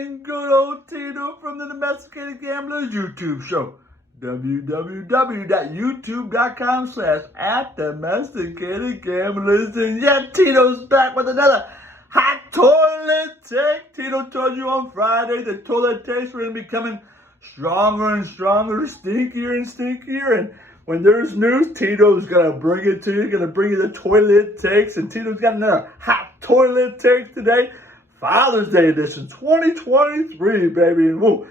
thing, good old Tito from the Domesticated Gamblers YouTube show. www.youtube.com/@domesticatedgamblers. And yeah, Tito's back with another hot toilet take. Tito told you on Friday the toilet takes were going to be coming stronger and stronger, stinkier and stinkier. And when there's news, Tito's going to bring it to you, going to bring you the toilet takes. And Tito's got another hot toilet take today. Father's Day edition 2023, baby. And whoa,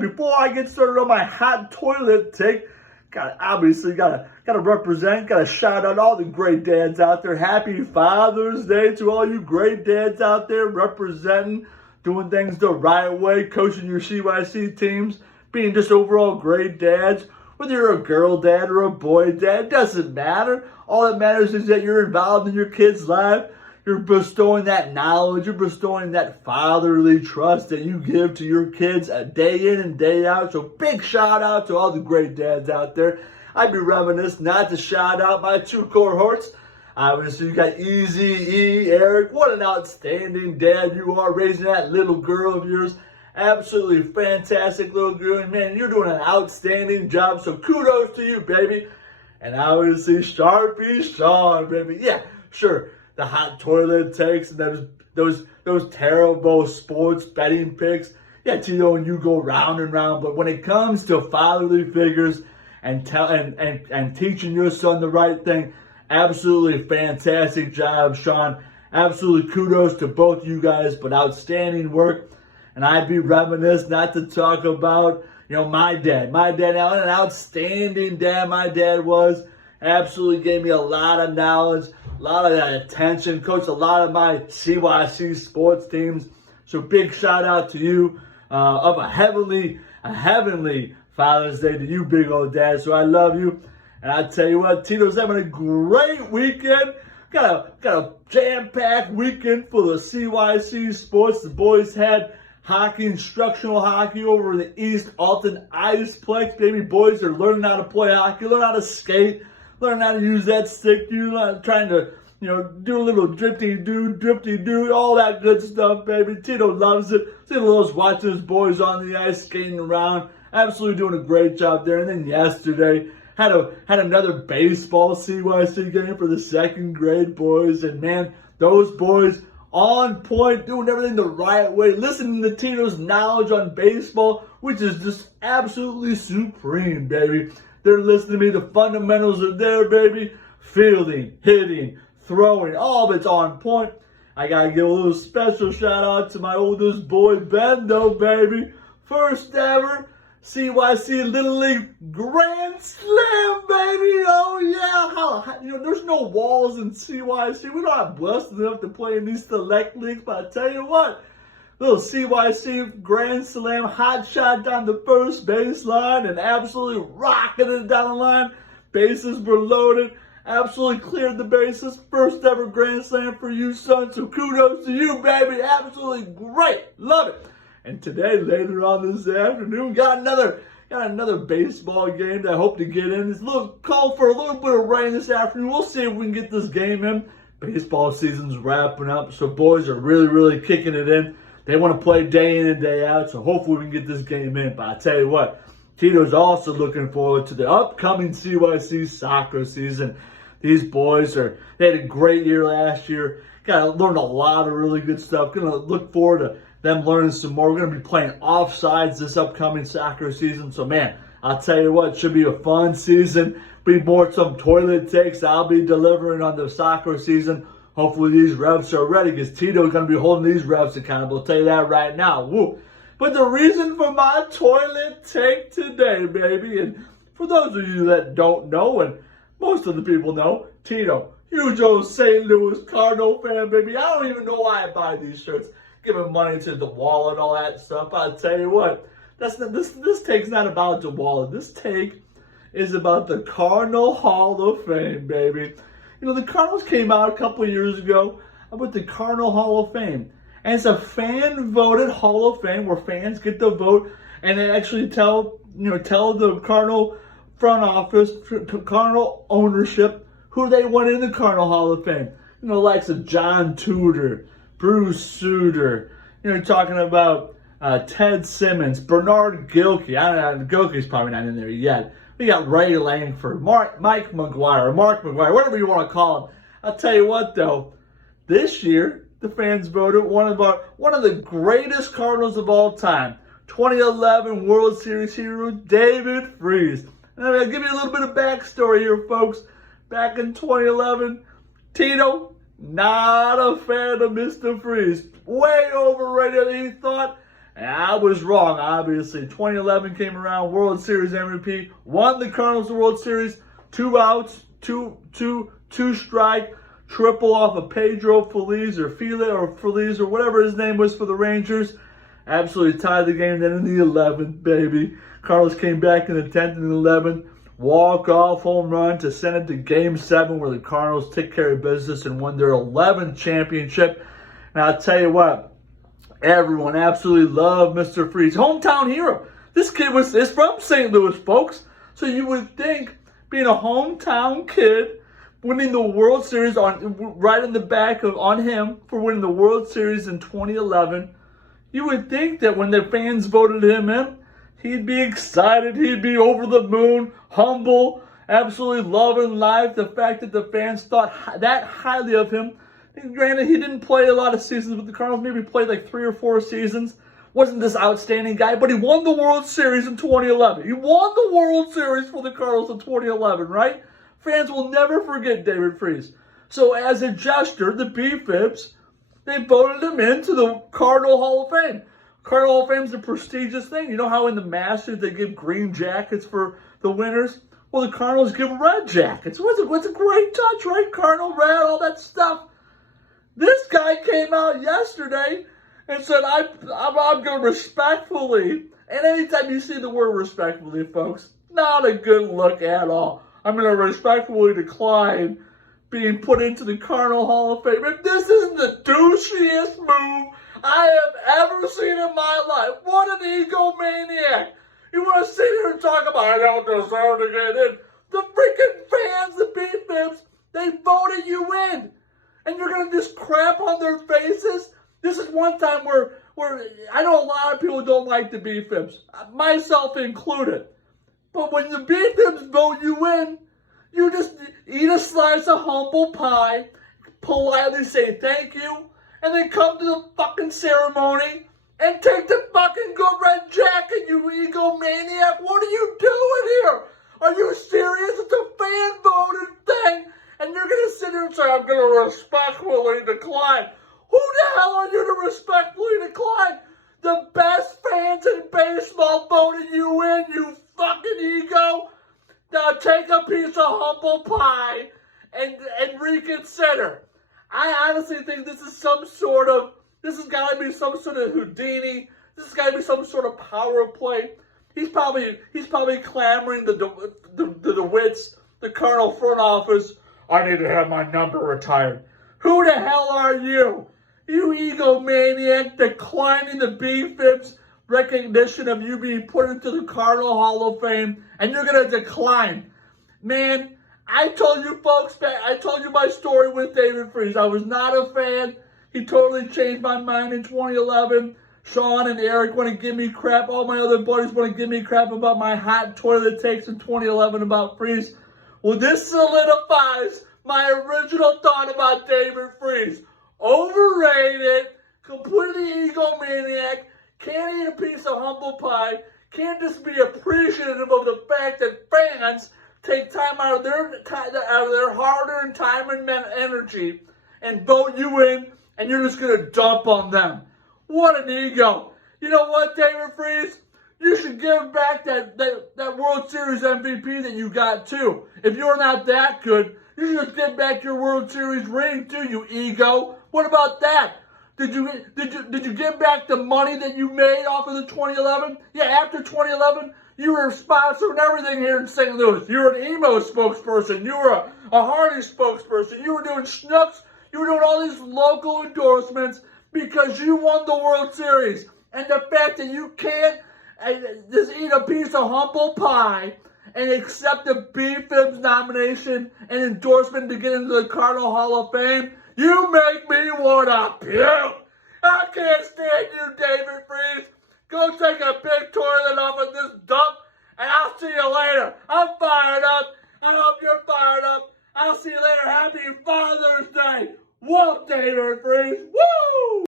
before I get started on my hot toilet take, gotta represent, gotta shout out all the great dads out there. Happy Father's Day to all you great dads out there representing, doing things the right way, coaching your CYC teams, being just overall great dads. Whether you're a girl dad or a boy dad, doesn't matter. All that matters is that you're involved in your kid's life. You're bestowing that knowledge, you're bestowing that fatherly trust that you give to your kids day in and day out. So big shout out to all the great dads out there. I'd be remiss not to shout out my two cohorts. Obviously, you got Easy E, Eric. What an outstanding dad you are, raising that little girl of yours. Absolutely fantastic little girl. And man, you're doing an outstanding job. So kudos to you, baby. And obviously, Sharpie Sean, baby. Yeah, sure. The hot toilet takes and those terrible sports betting picks. Yeah, Tito and you go round and round. But when it comes to fatherly figures and teaching your son the right thing, absolutely fantastic job, Sean. Absolutely kudos to both you guys, but outstanding work. And I'd be remiss not to talk about, my dad. My dad, an outstanding dad my dad was. Absolutely gave me a lot of knowledge, a lot of attention, coached a lot of my CYC sports teams. So big shout out to you of a heavenly Father's Day to you, big old dad. So I love you. And I tell you what, Tito's having a great weekend. Got a jam-packed weekend full of CYC sports. The boys had hockey, instructional hockey over in the East Alton Iceplex. Baby boys are learning how to play hockey, learn how to skate, learn how to use that stick. Trying to, do a little drifty-do, all that good stuff, baby. Tito loves it. Tito loves watching his boys on the ice, skating around. Absolutely doing a great job there. And then yesterday, had another baseball CYC game for the second grade boys. And man, those boys on point, doing everything the right way, listening to Tito's knowledge on baseball, which is just absolutely supreme, baby. They're listening to me. The fundamentals are there, baby. Fielding, hitting, throwing, all of it's on point. I got to give a little special shout out to my oldest boy, Ben, though, baby. First ever CYC Little League Grand Slam, baby. Oh, yeah. There's no walls in CYC. We're not blessed enough to play in these select leagues, but I tell you what, little CYC Grand Slam, hot shot down the first baseline and absolutely rocking it down the line. Bases were loaded. Absolutely cleared the bases. First ever Grand Slam for you, son. So kudos to you, baby. Absolutely great. Love it. And today, later on this afternoon, got another baseball game that I hope to get in. It's a little call for a little bit of rain this afternoon. We'll see if we can get this game in. Baseball season's wrapping up, so boys are really kicking it in. They want to play day in and day out, so hopefully we can get this game in. But I tell you what, Tito's also looking forward to the upcoming CYC soccer season. These boys they had a great year last year. Learned a lot of really good stuff. Gonna look forward to them learning some more. We're gonna be playing offsides this upcoming soccer season. So man, I'll tell you what, it should be a fun season. Be more some toilet takes I'll be delivering on the soccer season. Hopefully these refs are ready because Tito's going to be holding these refs accountable. I'll tell you that right now. Woo. But the reason for my toilet take today, baby, and for those of you that don't know, and most of the people know, Tito, huge old St. Louis Cardinal fan, baby. I don't even know why I buy these shirts, giving money to the wall and all that stuff. I'll tell you what, this take's not about the wall. This take is about the Cardinal Hall of Fame, baby. The Cardinals came out a couple of years ago with the Cardinal Hall of Fame. And it's a fan-voted Hall of Fame where fans get to vote and they actually tell the Cardinal front office, Cardinal ownership, who they want in the Cardinal Hall of Fame. Likes of John Tudor, Bruce Sutter, talking about Ted Simmons, Bernard Gilkey. I don't know, Gilkey's probably not in there yet. We got Ray Langford, Mike McGuire, Mark McGuire, whatever you want to call him. I'll tell you what, though, this year the fans voted one of the greatest Cardinals of all time, 2011 World Series hero David Freese. And I'm gonna give you a little bit of backstory here, folks. Back in 2011, Tito, not a fan of Mr. Freese. Way overrated than he thought. And I was wrong, obviously. 2011 came around, World Series MVP, won the Cardinals the World Series, 2 outs, two strike, triple off of Pedro Feliz or whatever his name was for the Rangers. Absolutely tied the game. Then in the 11th, baby, Cardinals came back in the 10th and 11th. Walk-off home run to send it to Game 7 where the Cardinals took care of business and won their 11th championship. And I'll tell you what, everyone absolutely loved Mr. Freese. Hometown hero. This kid is from St. Louis, folks. So you would think, being a hometown kid, winning the World Series right in the back on him for winning the World Series in 2011, you would think that when the fans voted him in, he'd be excited, he'd be over the moon, humble, absolutely loving life. The fact that the fans thought that highly of him. Granted, he didn't play a lot of seasons with the Cardinals, maybe played like 3 or 4 seasons. Wasn't this outstanding guy, but he won the World Series in 2011. He won the World Series for the Cardinals in 2011, right? Fans will never forget David Freese. So as a gesture, the B-Fibs, they voted him into the Cardinal Hall of Fame. Cardinal Hall of Fame is a prestigious thing. You know how in the Masters they give green jackets for the winners? Well, the Cardinals give red jackets. What's a great touch, right? Cardinal red, all that stuff. This guy came out yesterday and said, I'm going to respectfully, and anytime you see the word respectfully, folks, not a good look at all. I'm going to respectfully decline being put into the Cardinal Hall of Fame. And this is the douchiest move I have ever seen in my life. What an egomaniac. You want to sit here and talk about, I don't deserve to get in. The freaking fans, the B-Fibs, they voted you in. And you're going to just crap on their faces? This is one time where I know a lot of people don't like the B-Fibs, myself included. But when the B-Fibs vote you in, you just eat a slice of humble pie, politely say thank you, and then come to the fucking ceremony and take the fucking good red jacket, you egomaniac. What are you doing here? Are you serious? It's a fan-voted thing. And you're going to sit here and say, I'm going to respectfully decline. Who the hell are you to respectfully decline? The best fans in baseball voted you in, you fucking ego. Now take a piece of humble pie and reconsider. I honestly think this is has got to be some sort of Houdini. This has got to be some sort of power play. He's probably clamoring the wits, the Cardinal front office. I need to have my number retired. Who the hell are you? You egomaniac, declining the B-Fibs recognition of you being put into the Cardinal Hall of Fame, and you're going to decline. Man, I told you folks, I told you my story with David Freese. I was not a fan. He totally changed my mind in 2011. Sean and Eric want to give me crap. All my other buddies want to give me crap about my hot toilet takes in 2011 about Freese. Well, this solidifies my original thought about David Freese. Overrated, completely egomaniac, can't eat a piece of humble pie, can't just be appreciative of the fact that fans take time out of their hard-earned time and energy and vote you in, and you're just going to dump on them. What an ego. You know what, David Freese? You should give back that World Series MVP that you got, too. If you're not that good, you should just give back your World Series ring, too, you ego. What about that? Did you give back the money that you made off of the 2011? Yeah, after 2011, you were sponsoring everything here in St. Louis. You were an emo spokesperson. You were a Hardy spokesperson. You were doing schnooks. You were doing all these local endorsements because you won the World Series. And the fact that you can't just eat a piece of humble pie and accept the B-Fibs nomination and endorsement to get into the Cardinal Hall of Fame, you make me want to puke. I can't stand you, David Freese. Go take a big toilet off of this dump, and I'll see you later. I'm fired up. I hope you're fired up. I'll see you later. Happy Father's Day. Whoop, David Freese. Woo!